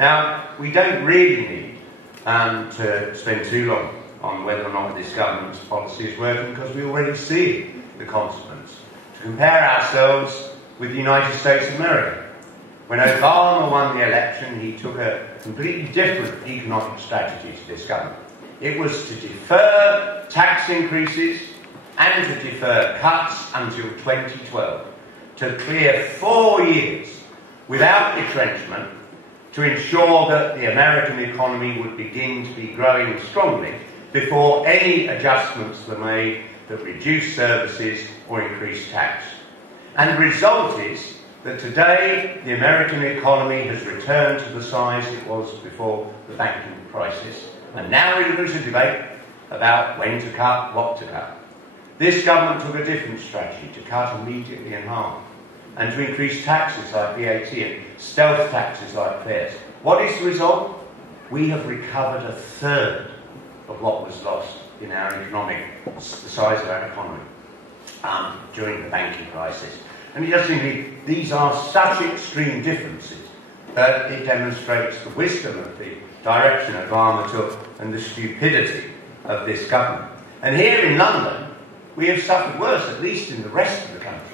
Now, we don't really need to spend too long on whether or not this government's policy is working, because we already see the consequence. To compare ourselves with the United States of America, when Obama won the election, he took a completely different economic strategy to this government. It was to defer tax increases and to defer cuts until 2012, to clear 4 years without retrenchment, to ensure that the American economy would begin to be growing strongly before any adjustments were made that reduced services or increased tax. And the result is that today the American economy has returned to the size it was before the banking crisis. And now there is a debate about when to cut, what to cut. This government took a different strategy, to cut immediately in half, and to increase taxes like VAT and stealth taxes like fares. What is the result? We have recovered a third of what was lost in our the size of our economy during the banking crisis. And it just simply, these are such extreme differences that it demonstrates the wisdom of the direction Obama took and the stupidity of this government. And here in London, we have suffered worse, at least in the rest of the country.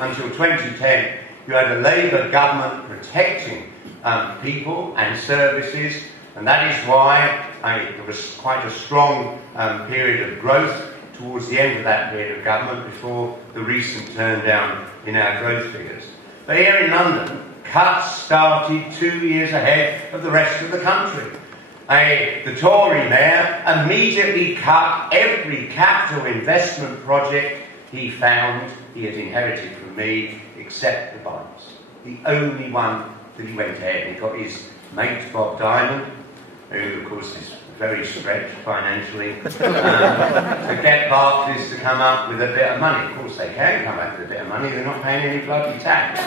Until 2010, you had a Labour government protecting people and services, and that is why there was quite a strong period of growth towards the end of that period of government before the recent turn down in our growth figures. But here in London, cuts started 2 years ahead of the rest of the country. The Tory mayor immediately cut every capital investment project he found he had inherited from me, except the bikes. The only one that he went ahead. He got his mate Bob Diamond, who of course is very stretched financially, to get Barclays to come up with a bit of money. Of course they can come up with a bit of money, they're not paying any bloody tax.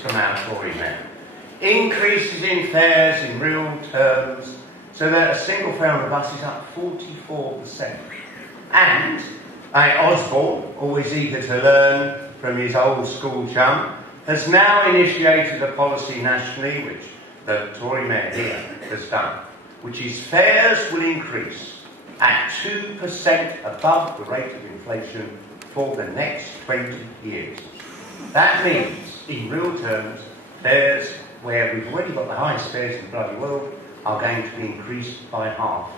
From our Tory men. Increases in fares in real terms, so that a single fare on the bus is up 44%. And Osborne, always eager to learn from his old school chum, has now initiated a policy nationally, which the Tory mayor here has done, which is fares will increase at 2% above the rate of inflation for the next 20 years. That means, in real terms, fares where we've already got the highest fares in the bloody world are going to be increased by half.